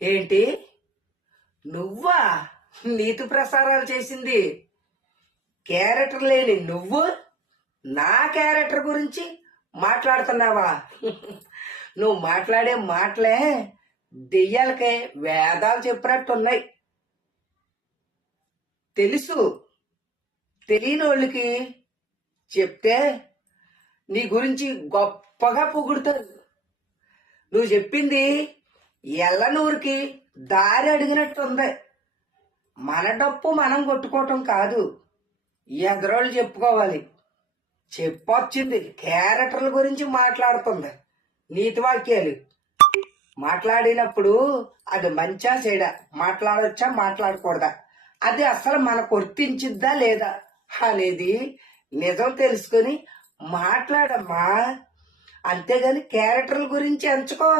ఏంటి? నువ్వా నీతి ప్రసారాలు చేసింది? క్యారెక్టర్ లేని నువ్వు నా క్యారెక్టర్ గురించి మాట్లాడుతున్నావా? నువ్వు మాట్లాడే మాటలే దెయ్యాలకే వేదాలు చెప్పినట్టున్నాయి. తెలుసు, తెలియని వాళ్ళకి చెప్తే నీ గురించి గొప్పగా పొగుడుతారు. నువ్వు చెప్పింది ఎల్లనూరికి దారి అడిగినట్టుంది. మన డప్పు మనం కొట్టుకోవటం కాదు, ఎదరోళ్ళు చెప్పుకోవాలి. చెప్పొచ్చింది క్యారెక్టర్ల గురించి మాట్లాడుతుంది. నీతి వాక్యాలు మాట్లాడినప్పుడు అది మంచా చెడా, మాట్లాడొచ్చా మాట్లాడకూడదా, అది అసలు మనకు వర్తించిద్దా లేదా అనేది నిజం తెలుసుకొని మాట్లాడమ్మా. అంతేగాని క్యారెక్టర్ల గురించి ఎంచుకో.